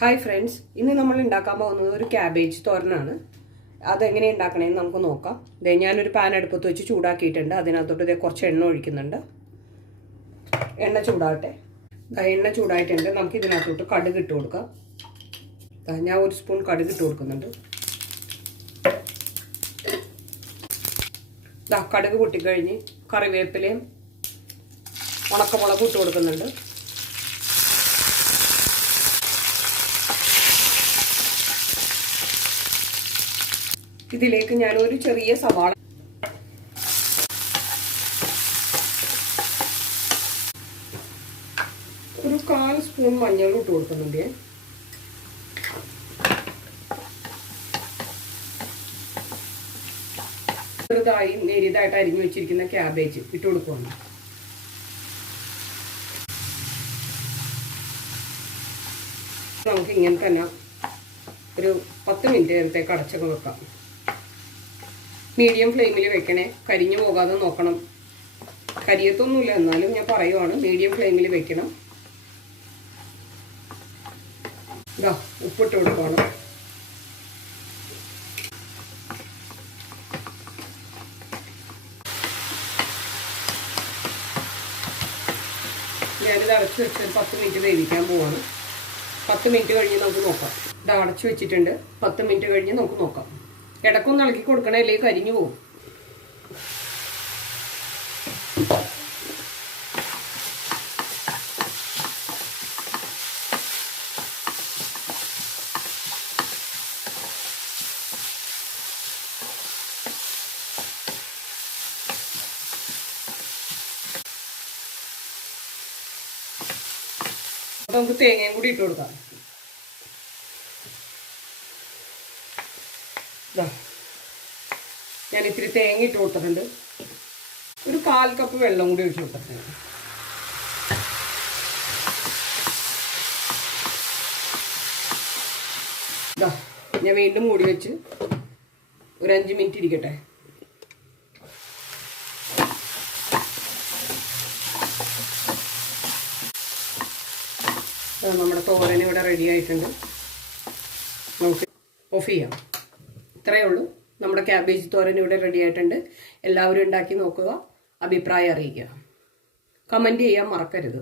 Hi friends, ഇന്ന് നമ്മൾ ഉണ്ടാക്കാൻ പോകുന്നത് ഒരു ക്യാബേജ് തോരനാണ്. അതെങ്ങനെ ഉണ്ടാക്കണമെന്ന് നമുക്ക് നോക്കാം. ഞാനൊരു പാൻ അടുപ്പത്ത് വെച്ച് ചൂടാക്കിയിട്ടുണ്ട്. അതിനകത്തോട്ട് കുറച്ച് എണ്ണ ഒഴിക്കുന്നുണ്ട്. എണ്ണ ചൂടാകട്ടെ. എണ്ണ ചൂടായിട്ടുണ്ട്. നമുക്ക് ഇതിനകത്തോട്ട് കടുക് ഇട്ട് കൊടുക്കാം. ഞാൻ ഒരു സ്പൂൺ കടുക് ഇട്ട് കൊടുക്കുന്നുണ്ട്. കടുക് പൊട്ടിക്കഴിഞ്ഞ് കറിവേപ്പിലയും ഉണക്കമുളകും ഇട്ട് കൊടുക്കുന്നുണ്ട്. ഇതിലേക്ക് ഞാൻ ഒരു ചെറിയ സവാള, ഒരു 1/4 സ്പൂൺ മഞ്ഞൾ ഇട്ട് കൊടുക്കുന്നുണ്ട്. ചെറുതായി നേരിയതായിട്ട് അരിഞ്ഞു വെച്ചിരിക്കുന്ന ക്യാബേജ് ഇട്ട് കൊടുക്കുകയാണ്. നമുക്ക് ഇങ്ങനെ തന്നെ ഒരു 10 മിനിറ്റ് നേരത്തേക്ക് അടച്ചൊക്കെ വെക്കാം. മീഡിയം ഫ്ലെയിമിൽ വെക്കണേ, കരിഞ്ഞു പോകാതെ നോക്കണം. കരിയത്തൊന്നുമില്ല, എന്നാലും ഞാൻ പറയുവാണ്, മീഡിയം ഫ്ലെയിമിൽ വെക്കണം. ഉപ്പിട്ട് കൊടുക്കണം. ഞാനിത് അടച്ചു വെച്ച് 10 മിനിറ്റ് വേവിക്കാൻ പോവാണ്. 10 മിനിറ്റ് കഴിഞ്ഞ് നമുക്ക് നോക്കാം. ഇത് അടച്ചു വെച്ചിട്ടുണ്ട്. 10 മിനിറ്റ് കഴിഞ്ഞ് നമുക്ക് നോക്കാം. ഇടക്കൊന്ന് ഇളക്കി കൊടുക്കണേ, അല്ലെങ്കിൽ കരിഞ്ഞു പോകും. നമുക്ക് തേങ്ങയും കൂടി ഇട്ട് കൊടുക്കാം. ഞാൻ ഇത്തിരി തേങ്ങ ഇട്ട് കൊടുത്തിട്ടുണ്ട്. ഒരു 1/4 കപ്പ് വെള്ളം കൂടി ഒഴിച്ച് കൊടുത്തിട്ടുണ്ട്. ഞാൻ വീണ്ടും മൂടി വെച്ച് ഒരു 5 മിനിറ്റ് ഇരിക്കട്ടെ. നമ്മുടെ തോരൻ ഇവിടെ റെഡി ആയിട്ടുണ്ട്. നമുക്ക് ഓഫ് ചെയ്യാം. ഇത്രയേ ഉള്ളൂ. നമ്മുടെ ക്യാബേജ് തോരൻ ഇവിടെ റെഡി ആയിട്ടുണ്ട്. എല്ലാവരും ഉണ്ടാക്കി നോക്കുക, അഭിപ്രായം അറിയിക്കുക, കമൻറ്റ് ചെയ്യാൻ മറക്കരുത്.